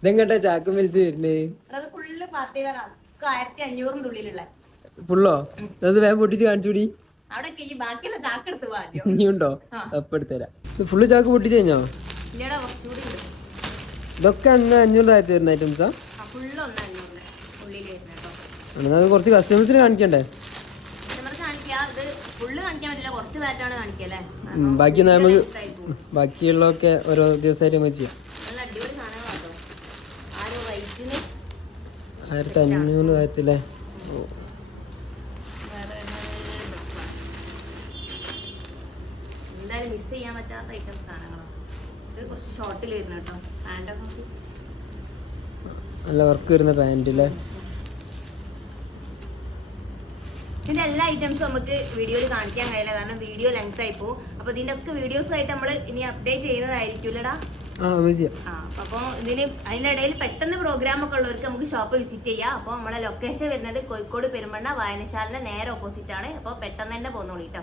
ഇതെങ്ങട്ടാ ചാക്കും വലിച്ചു വരുന്നേ? Full party wear ആണ്. 1500 ഉള്ളിലുള്ള ഫുള്ളോ? അത് വേഗം പൊട്ടിച്ച് കാണിച്ചുകൂടി. അവിടെ ബാക്കിയുള്ള ചാക്ക് എടുത്ത് പോവാ. ഇനിയുണ്ടോ? അപ്പൊ എടുത്തുതരാം. ഫുള്ള് ചാക്ക് പൊട്ടിച്ച് കഴിഞ്ഞോ? ഇല്ലടാ, കുറച്ചുകൂടി ഉണ്ട്. ഇതൊക്കെ 500 വരുന്ന ഐറ്റംസാ? ഫുള്ള് 1500 ഉള്ളിൽ വരുന്ന കേട്ടോ. എന്നാൽ അത് കുറച്ച് കസ്റ്റമേഴ്സിന് കാണിക്കണ്ടേ? കസ്റ്റമർക്ക് കാണിക്കാം. ഇത് ഫുള്ള് കാണിക്കാൻ പറ്റില്ല, കുറച്ച് ബാറ്റാണ് കാണിക്കല്ലേ. ബാക്കി നമുക്ക് ബാക്കിയുള്ളതൊക്കെ ഓരോ ദിവസമായിട്ട് നമുക്ക് ചെയ്യാം. നല്ല അടിപൊളി സാധനങ്ങളാട്ടോ. ആ ഒരു റേറ്റിന് 1500 ആയിരത്തില്ലേ? എന്തായാലും മിസ് ചെയ്യാൻ പറ്റാത്ത ഐറ്റം സാധനങ്ങളാണ്. ഇത് കുറച്ച് ഷോർട്ടിൽ വരുന്ന കേട്ടോ. പാൻറ്റൊക്കെ നോക്കി നല്ല വർക്ക് വരുന്ന പാൻറ് അല്ലേ? ഇതിന്റെ എല്ലാ ഐറ്റംസും നമുക്ക് വീഡിയോയിൽ കാണിക്കാൻ കഴിയില്ല, കാരണം വീഡിയോ ലെങ്ത് ആയി പോകും. അപ്പൊ ഇതിന്റെ ഒക്കെ വീഡിയോസ് ആയിട്ട് നമ്മൾ ഇനി അപ്ഡേറ്റ് ചെയ്യുന്നതായിരിക്കുമല്ലടാ. അപ്പോൾ ഇതിന് അതിൻ്റെ ഇടയിൽ പെട്ടെന്ന് പ്രോഗ്രാം ഒക്കെ ഉള്ളവർക്ക് നമുക്ക് ഷോപ്പ് വിസിറ്റ് ചെയ്യാം. അപ്പോൾ നമ്മളെ ലൊക്കേഷൻ വരുന്നത് കോഴിക്കോട് പെരുമ്പണ്ണ വായനശാലിന്റെ നേരെ ഓപ്പോസിറ്റ് ആണ്. അപ്പോൾ പെട്ടെന്ന് തന്നെ പോന്നോളൂ കേട്ടോ.